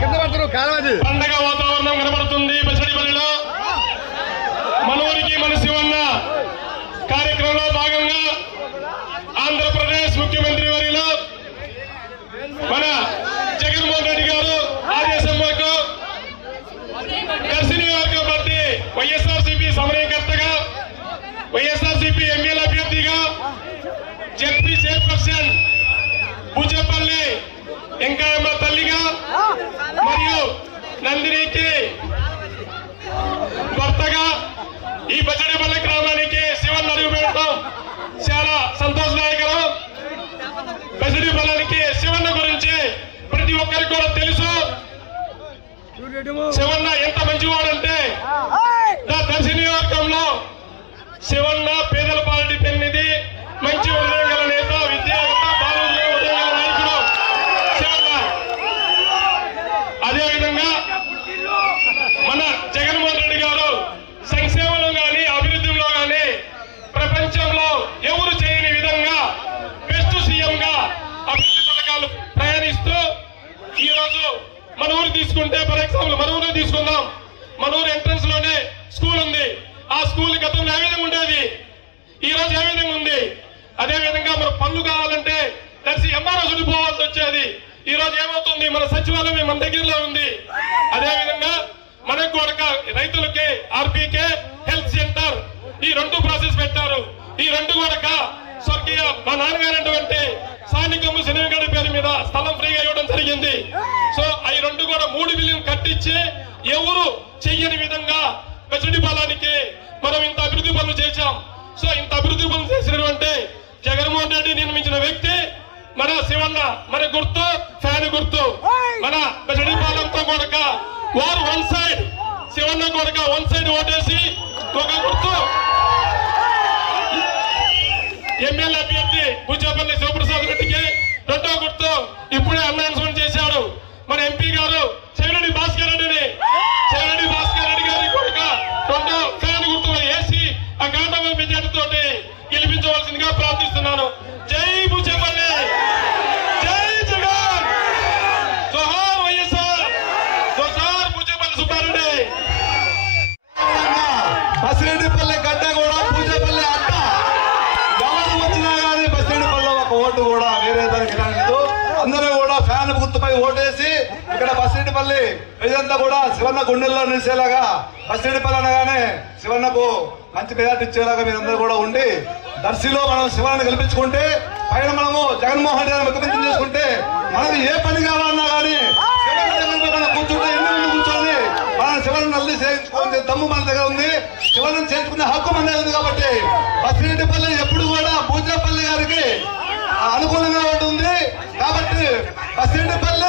పండగ వాతావరణం కనబడుతుంది బసిరెడ్డిపల్లిలో. మన ఊరికి మన శివన్న కార్యక్రమంలో భాగంగా ఆంధ్రప్రదేశ్ ముఖ్యమంత్రి వర్యులు మన జగన్మోహన్ రెడ్డి గారు ఆర్ఎస్ఎంఓకు దర్శి నియోజకవర్గం పార్టీ వైఎస్ఆర్సీపీ సమన్వయకర్తగా, వైఎస్ఆర్సీపీ ఎమ్మెల్యే అభ్యర్థిగా, జెడ్పీ చైర్పర్సన్ పూజపల్లి వెంకయ్యమ్మ తల్లిగా మరియు నందినికి భర్తగా ఈ బసిరెడ్డిపల్లి గ్రామానికి శివన్న అడుగు పెట్టడం చాలా సంతోషదాయకరం. బసిరెడ్డిపల్లికి శివన్న గురించి ప్రతి ఒక్కరికి కూడా తెలుసు. శివన్న ఎంత మంచివాడంటే దర్శి నియోజకవర్గంలో శివన్న పేదల పార్టీ పెన్నిది, మంచి ఉదయం గల నేత, విద్యావేత్త, బాలుల ఉదయం గల నాయకుడు శివన్న. అదేవిధంగా మన జగన్మోహన్ రెడ్డి గారు సంక్షేమంలో కానీ అభివృద్ధిలో కానీ ప్రపంచంలో ఎవరు చేయని విధంగా బెస్ట్ సీఎం గా అభివృద్ధి పథకాలు ప్రయాణిస్తూ ఈ రోజు మన ఊరు తీసుకుంటే, ఫర్ ఎగ్జాంపుల్ మన ఊరు తీసుకుందాం. మన ఊరు ఎంట్రన్స్ లోనే స్కూల్ ఉంది. ఆ స్కూల్ గతంలో ఏ విధంగా ఉండేది, ఈ రోజు ఏ విధంగా ఉంది. అదే విధంగా మన పనులు కావాలంటే దర్శి ఎంఆర్ఓ చుట్టూ పోవాల్సి వచ్చేది. ఈ రోజు ఏమవుతుంది, మన సచివాలయం మన దగ్గరలో ఉంది. అదే విధంగా మనకు కూడా రైతులకి ఆర్పీకే హెల్త్ సెంటర్ ఈ రెండు ప్రాసెస్ పెట్టారు. ఈ రెండు కూడా స్వర్గీయ మా నాన్నగారు స్థానికము శనిగడి పేరు మీద స్థలం ఫ్రీగా ఇవ్వడం జరిగింది. సో అవి రెండు కూడా 3 బిలియన్ కట్టించి ఎవరు చెయ్యని విధంగా బసిరెడ్డిపల్లికి మనం ఇంత అభివృద్ధి పనులు చేశాం. సో ఇంత అభివృద్ధి పనులు చేసినటువంటి జగన్మోహన్ రెడ్డి నిర్మించిన వ్యక్తి మన శివన్న. మన గుర్తు ఫ్యాన్ గుర్తు. మన బసిరెడ్డిపల్లితో కూడా వారు వన్ సైడ్, శివన్న కూడా వన్ సైడ్ ఓటేసి ఒక గుర్తు ఎమ్మెల్యే అభ్యర్థి పూజపల్లి శివప్రసాద్ రెడ్డికి, రెండో గుర్తు ఇప్పుడే అనౌన్స్మెంట్ చేశాడు మన ఎంపీ గారు చెవిరెడ్డి భాస్కర్ రెడ్డిని. చెవిరెడ్డి భాస్కర్ రెడ్డి గారి కూడా రెండో ఫ్యాన్ గుర్తు వేసి ఆ గాంధీ మెజార్టీ తోటి గెలిపించవలసిందిగా ప్రార్థిస్తున్నాను. జై పూజపల్లి, జై జగన్, జోహార్ వైఎస్ఆర్, జోహార్ పూజపల్లి సుబ్బారెడ్డి. బసిరెడ్డిపల్లి గడ్డ కూడా పూజపల్లి అడ్డ. ఎవరు వచ్చినా కానీ బసిరెడ్డిపల్లి ఒక ఓటు కూడా వేరే దానికి రాలేదు. అందరూ కూడా ఫ్యాన్ గుర్తుపై ఓటేసి ఇక్కడ బసిరెడ్డిపల్లి ప్రజలంతా కూడా శివన్న గుండెల్లో నిలిచేలాగా, బసిరెడ్డిపల్లి అనగానే శివన్నకు మంచి మెజార్టీ ఇచ్చేలాగా మీరందరూ కూడా ఉండి దర్శిలో మనం శివన్నను గెలిపించుకుంటే, పైన మనము జగన్మోహన్ రెడ్డి ముఖ్యమంత్రి చేసుకుంటే మనకి ఏ పని కావాలన్నా కానీ కూర్చుంటే ఎన్ని కూర్చొని మనం శివన్న నల్లి చేయించుకునే దమ్ము మన దగ్గర ఉంది. శివన్నను చేయించుకునే హక్కు మన దగ్గర ఉంది. కాబట్టి బసిరెడ్డిపల్లి ఎప్పుడు కూడా పూజపల్లి గారికి అనుకూలంగా ఉంటుంది. కాబట్టి బసిరెడ్డిపల్లి